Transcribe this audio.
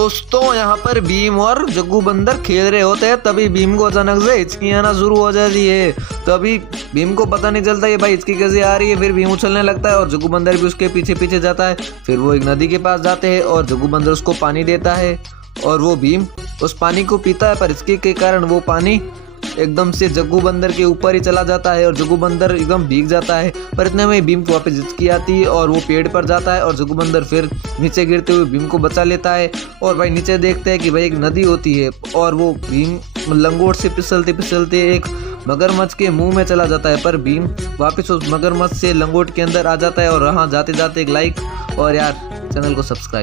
दोस्तों यहाँ पर भीम और जग्गू बंदर खेल रहे होते हैं, तभी भीम को अचानक से हिचकी आना शुरू हो जाती है। तभी भीम को पता नहीं चलता है भाई हिचकी कैसे आ रही है। फिर भीम उछलने लगता है और जग्गू बंदर भी उसके पीछे पीछे जाता है। फिर वो एक नदी के पास जाते हैं और जग्गू बंदर उसको पानी देता है और वो भीम उस पानी को पीता है, पर हिचकी के कारण वो पानी एकदम से जग्गू बंदर के ऊपर ही चला जाता है और जग्गू बंदर एकदम भीग जाता है। पर इतने में भीम को वापस हिचकी आती है और वो पेड़ पर जाता है और जग्गू बंदर फिर नीचे गिरते हुए भीम को बचा लेता है। और भाई नीचे देखते हैं कि भाई एक नदी होती है और वो भीम लंगोट से फिसलते फिसलते एक मगरमच्छ के मुंह में चला जाता है। पर भीम वापस उस मगरमच्छ से लंगोट के अंदर आ जाता है। और वहाँ जाते जाते एक लाइक और यार चैनल को सब्सक्राइब।